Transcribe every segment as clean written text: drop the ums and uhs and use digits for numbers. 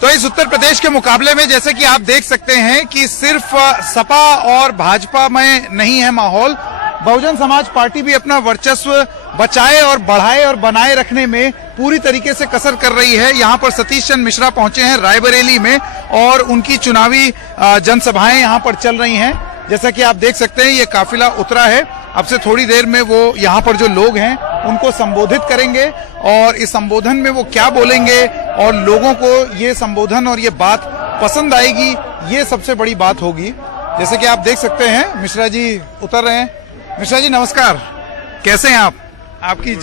तो इस उत्तर प्रदेश के मुकाबले में जैसे कि आप देख सकते हैं कि सिर्फ सपा और भाजपा में नहीं है माहौल, बहुजन समाज पार्टी भी अपना वर्चस्व बचाए और बढ़ाए और बनाए रखने में पूरी तरीके से कसर कर रही है। यहां पर सतीश चंद्र मिश्रा पहुंचे हैं रायबरेली में और उनकी चुनावी जनसभाएं यहां पर चल रही हैं। जैसा कि आप देख सकते हैं ये काफिला उतरा है। अब से थोड़ी देर में वो यहाँ पर जो लोग हैं उनको संबोधित करेंगे और इस संबोधन में वो क्या बोलेंगे और लोगों को ये संबोधन और ये बात पसंद आएगी, ये सबसे बड़ी बात होगी। जैसे कि आप देख सकते हैं मिश्रा जी उतर रहे हैं। मिश्रा जी नमस्कार, कैसे हैं आप? आपकी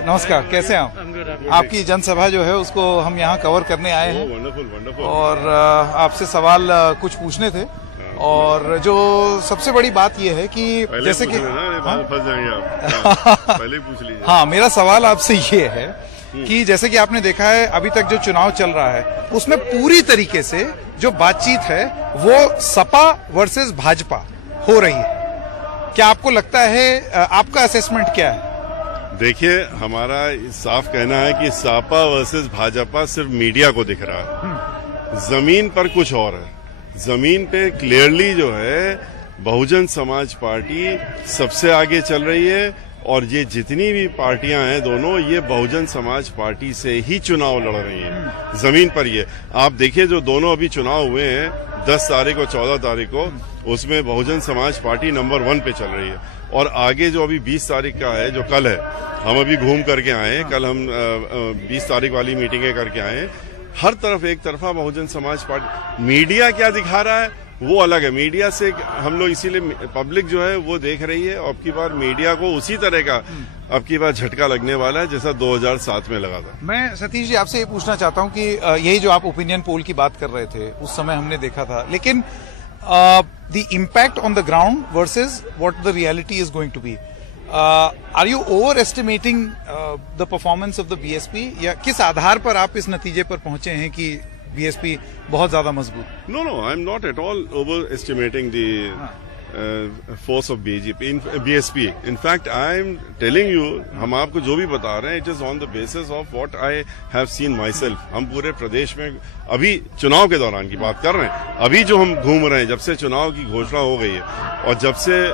नमस्कार, कैसे हैं आप? आपकी जनसभा जो है उसको हम यहाँ कवर करने आए हैं और आपसे सवाल कुछ पूछने थे। और जो सबसे बड़ी बात यह है कि जैसे कि फंस जाएंगे आप, पहले पूछ लीजिए। हाँ, मेरा सवाल आपसे ये है कि जैसे कि आपने देखा है अभी तक जो चुनाव चल रहा है उसमें पूरी तरीके से जो बातचीत है वो सपा वर्सेस भाजपा हो रही है। क्या आपको लगता है, आपका असेसमेंट क्या है? देखिए, हमारा साफ कहना है कि सपा वर्सेस भाजपा सिर्फ मीडिया को दिख रहा है, जमीन पर कुछ और है। जमीन पे क्लियरली जो है बहुजन समाज पार्टी सबसे आगे चल रही है और ये जितनी भी पार्टियां हैं दोनों, ये बहुजन समाज पार्टी से ही चुनाव लड़ रही हैं। जमीन पर ये आप देखिए, जो दोनों अभी चुनाव हुए हैं 10 तारीख और 14 तारीख को, उसमें बहुजन समाज पार्टी नंबर 1 पे चल रही है। और आगे जो अभी 20 तारीख का है, जो कल है, हम अभी घूम करके आए हैं, कल हम 20 तारीख वाली मीटिंगें करके आए हैं। हर तरफ एक तरफा बहुजन समाज पार्टी। मीडिया क्या दिखा रहा है वो अलग है। मीडिया से हम लोग इसीलिए पब्लिक जो है वो देख रही है, और अब की बार मीडिया को उसी तरह का अब की बार झटका लगने वाला है जैसा 2007 में लगा था। मैं सतीश जी आपसे ये पूछना चाहता हूं कि यही जो आप ओपिनियन पोल की बात कर रहे थे उस समय हमने देखा था, लेकिन the impact on the ground versus what the reality is going to be, are you over estimating the performance of the BSP, या किस आधार पर आप इस नतीजे पर पहुंचे हैं कि बीएसपी बहुत ज्यादा मजबूत? No, I am not at all over estimating the force of BSP. In fact I am telling you, हम आपको जो भी बता रहे हैं it is on the basis of what I have seen myself. हम पूरे प्रदेश में अभी चुनाव के दौरान की बात कर रहे हैं, अभी जो हम घूम रहे हैं, जब से चुनाव की घोषणा हो गई है और जब से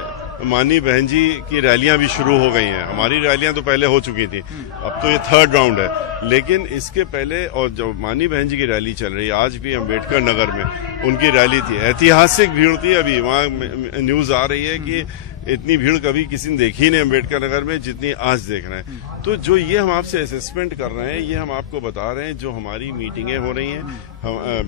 माननीय बहन जी की रैलियां भी शुरू हो गई हैं। हमारी रैलियां तो पहले हो चुकी थी, अब तो ये 3rd राउंड है, लेकिन इसके पहले और जो माननीय बहन जी की रैली चल रही है, आज भी अम्बेडकर नगर में उनकी रैली थी, ऐतिहासिक भीड़ थी। अभी वहां न्यूज आ रही है कि इतनी भीड़ कभी किसी ने देखी नहीं अम्बेडकर नगर में जितनी आज देख रहे हैं। तो जो ये हम आपसे असेसमेंट कर रहे हैं, ये हम आपको बता रहे हैं, जो हमारी मीटिंगें हो रही हैं,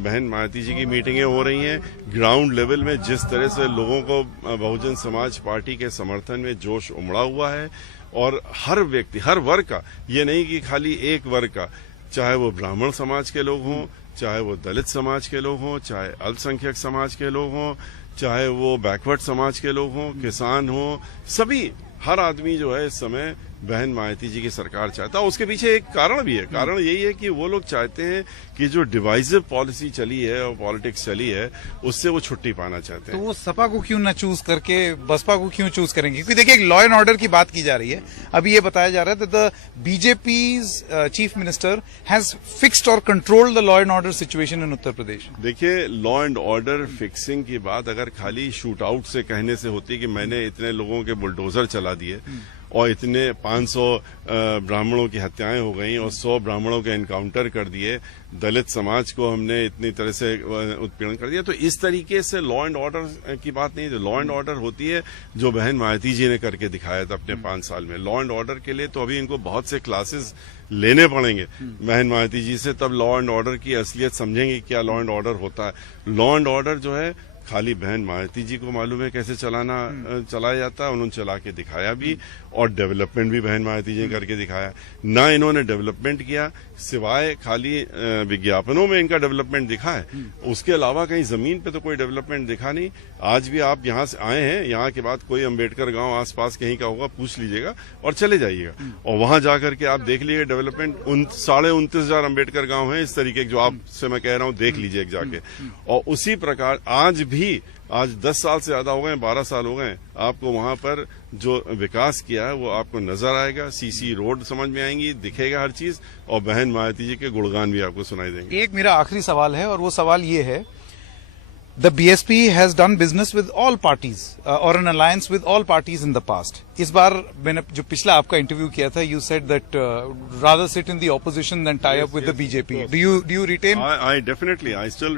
बहन मायावती जी की मीटिंगें हो रही हैं, ग्राउंड लेवल में जिस तरह से लोगों को बहुजन समाज पार्टी के समर्थन में जोश उमड़ा हुआ है, और हर व्यक्ति, हर वर्ग का, ये नहीं कि खाली एक वर्ग का, चाहे वो ब्राह्मण समाज के लोग हों, चाहे वो दलित समाज के लोग हों, चाहे अल्पसंख्यक समाज के लोग हों, चाहे वो बैकवर्ड समाज के लोग हों, किसान हों, सभी, हर आदमी जो है इस समय बहन मायावती जी की सरकार चाहता है। उसके पीछे एक कारण भी है। कारण यही है कि वो लोग चाहते हैं कि जो डिवाइसिव पॉलिसी चली है और पॉलिटिक्स चली है, उससे वो छुट्टी पाना चाहते हैं। तो वो सपा को क्यों ना चूज करके बसपा को क्यों चूज करेंगे? क्योंकि देखिए, एक लॉ एंड ऑर्डर की बात की जा रही है। अभी ये बताया जा रहा है the BJP's chief minister has fixed और controlled the law and order situation in Uttar Pradesh. देखिए, लॉ एंड ऑर्डर फिक्सिंग की बात अगर खाली शूट आउट से कहने से होती कि मैंने इतने लोगों के बुलडोजर चला दिए और इतने 500 ब्राह्मणों की हत्याएं हो गई और 100 ब्राह्मणों के एनकाउंटर कर दिए, दलित समाज को हमने इतनी तरह से उत्पीड़न कर दिया, तो इस तरीके से लॉ एंड ऑर्डर की बात नहीं। लॉ एंड ऑर्डर होती है जो बहन मायावती जी ने करके दिखाया था अपने 5 साल में। लॉ एंड ऑर्डर के लिए तो अभी इनको बहुत से क्लासेस लेने पड़ेंगे बहन मायावती जी से, तब लॉ एंड ऑर्डर की असलियत समझेंगे क्या लॉ एंड ऑर्डर होता है। लॉ एंड ऑर्डर जो है खाली बहन मायावती जी को मालूम है कैसे चलाया जाता है, उन्होंने चला के दिखाया भी, और डेवलपमेंट भी बहन मायावती जी ने करके दिखाया। ना इन्होंने डेवलपमेंट किया, सिवाय खाली विज्ञापनों में इनका डेवलपमेंट दिखा है, उसके अलावा कहीं जमीन पे तो कोई डेवलपमेंट दिखा नहीं। आज भी आप यहाँ से आए हैं, यहाँ के बाद कोई अम्बेडकर गांव आसपास कहीं का होगा, पूछ लीजिएगा और चले जाइएगा, और वहां जाकर के आप देख लीजिए डेवलपमेंट। 29,500 अम्बेडकर गांव हैं इस तरीके के, जो आपसे मैं कह रहा हूं, देख लीजिए जाके। और उसी प्रकार आज भी आज 10 साल से ज्यादा हो गए, 12 साल हो गए, आपको वहां पर जो विकास किया है वो आपको नजर आएगा। सीसी रोड समझ में आएंगी, दिखेगा हर चीज, और बहन मायावती जी के गुणगान भी आपको सुनाई देंगे। एक मेरा आखिरी सवाल है, और वो सवाल ये है, The BSP has done business with all parties or an alliance with all parties in the past. इस बार मैंने जो पिछला आपका इंटरव्यू किया था, you said that rather sit in the opposition than tie up with the BJP. Do you retain? I definitely, I still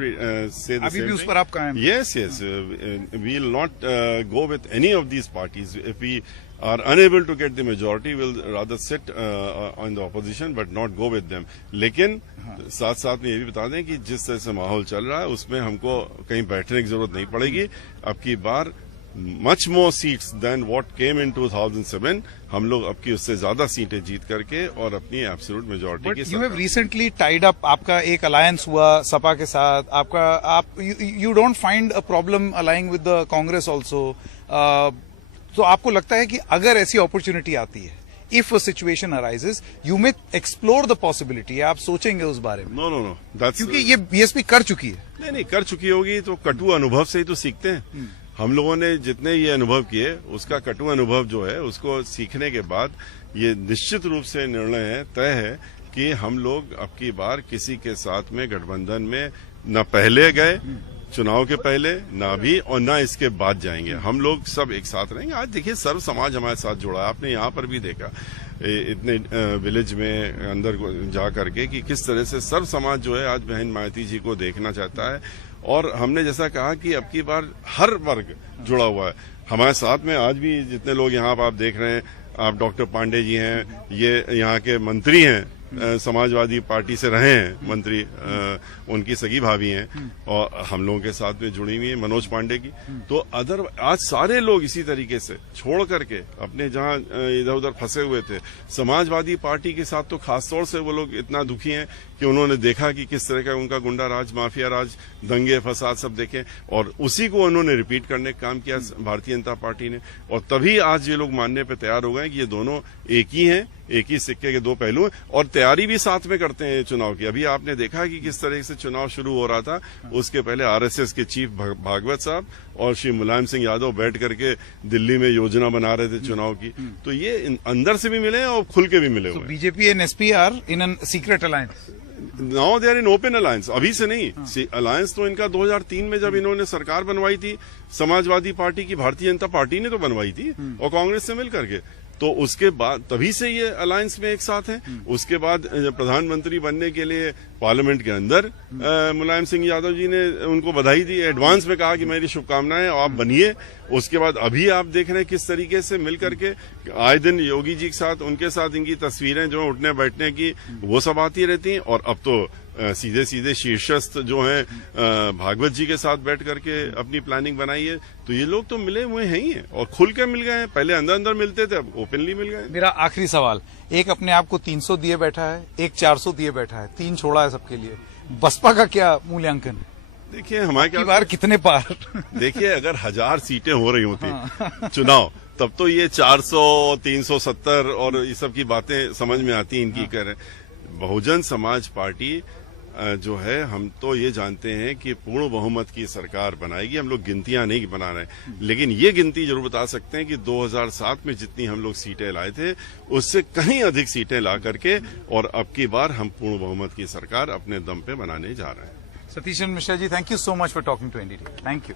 say the अभी same भी उस thing. पर आप कायम हैं? Yes, yes. We will not go with any of these parties. If we are unable to get the majority, we'll rather sit on the opposition, but not go with them. लेकिन साथ साथ में ये भी बता दें कि जिस तरह से माहौल चल रहा है उसमें हमको कहीं बैठने की जरूरत नहीं पड़ेगी। अब की बार much more seats than what came in 2007, हम लोग अब की उससे ज्यादा सीटें जीत करके और अपनी एब्सोल्यूट मेजॉरिटी But की you have recently tied up, आपका एक अलायंस हुआ सपा के साथ, you don't find a problem allying with the Congress also. तो आपको लगता है कि अगर ऐसी अपॉर्चुनिटी आती है, if a situation arises, you may explore the possibility, आप सोचेंगे उस बारे में? नो दैट्स क्योंकि ये बीएसपी कर चुकी है। नहीं कर चुकी होगी, तो कटु अनुभव से ही तो सीखते हैं। हम लोगों ने जितने ये अनुभव किए, उसका कटु अनुभव जो है उसको सीखने के बाद ये निश्चित रूप से निर्णय है, तय है कि हम लोग अब की बार किसी के साथ में गठबंधन में न पहले गए चुनाव के पहले, ना भी और ना इसके बाद जाएंगे। हम लोग सब एक साथ रहेंगे। आज देखिए सर्व समाज हमारे साथ जुड़ा है, आपने यहाँ पर भी देखा इतने विलेज में अंदर जा करके कि किस तरह से सर्व समाज जो है आज बहन मायावती जी को देखना चाहता है। और हमने जैसा कहा कि अब की बार हर वर्ग जुड़ा हुआ है हमारे साथ में। आज भी जितने लोग यहाँ आप देख रहे हैं, आप डॉक्टर पांडे जी हैं, ये यहाँ के मंत्री हैं, समाजवादी पार्टी से रहे हैं मंत्री, उनकी सगी भाभी हैं और हम लोगों के साथ में जुड़ी हुई है मनोज पांडे की। तो आज सारे लोग इसी तरीके से छोड़ करके अपने जहां इधर उधर फंसे हुए थे, समाजवादी पार्टी के साथ तो खासतौर से वो लोग इतना दुखी हैं कि उन्होंने देखा कि किस तरह का उनका गुंडा राज, माफिया राज, दंगे फसाद सब देखे, और उसी को उन्होंने रिपीट करने का काम किया भारतीय जनता पार्टी ने। और तभी आज ये लोग मानने पर तैयार हो गए कि ये दोनों एक ही हैं, एक ही सिक्के के दो पहलू हैं, और तैयारी भी साथ में करते हैं चुनाव की। अभी आपने देखा कि किस तरह से चुनाव शुरू हो रहा था, उसके पहले आरएसएस के चीफ भागवत साहब और श्री मुलायम सिंह यादव बैठ करके दिल्ली में योजना बना रहे थे चुनाव की। तो ये अंदर से भी मिले हैं और खुल के भी मिले हुए। BJP and SP are in an secret alliance. Now they are in open alliance. अभी से नहीं, अलायंस तो इनका 2003 में जब इन्होंने सरकार बनवाई थी, समाजवादी पार्टी की भारतीय जनता पार्टी ने तो बनवाई थी और कांग्रेस से मिल करके, तो उसके बाद तभी से ये अलायंस में एक साथ हैं। उसके बाद प्रधानमंत्री बनने के लिए पार्लियामेंट के अंदर मुलायम सिंह यादव जी ने उनको बधाई दी, एडवांस में कहा कि मेरी शुभकामनाएं, आप बनिए। उसके बाद अभी आप देख रहे हैं किस तरीके से मिल करके आए दिन योगी जी के साथ, उनके साथ इनकी तस्वीरें जो उठने बैठने की वो सब आती रहती हैं। और अब तो सीधे सीधे शीर्षस्थ जो हैं भागवत जी के साथ बैठ करके अपनी प्लानिंग बनाई है। तो ये लोग तो मिले हुए हैं ही हैं और खुल के मिल गए हैं। पहले अंदर अंदर मिलते थे, अब ओपनली मिल गए। मेरा आखिरी सवाल, एक अपने आप को 300 दिए बैठा है, एक 400 दिए बैठा है, 3 छोड़ा है सबके लिए, बसपा का क्या मूल्यांकन? देखिए हमारे क्या बार कितने पार? देखिए अगर 1000 सीटें हो रही होती चुनाव, तब तो ये 400, 370 और ये सब की बातें समझ में आती इनकी करें। बहुजन समाज पार्टी जो है, हम तो ये जानते हैं कि पूर्ण बहुमत की सरकार बनाएगी। हम लोग गिनतियां नहीं बना रहे, लेकिन ये गिनती जरूर बता सकते हैं कि 2007 में जितनी हम लोग सीटें लाए थे उससे कहीं अधिक सीटें ला करके और अब की बार हम पूर्ण बहुमत की सरकार अपने दम पे बनाने जा रहे हैं। Satish Chandra Mishra ji, thank you so much for talking to NDTV. Thank you.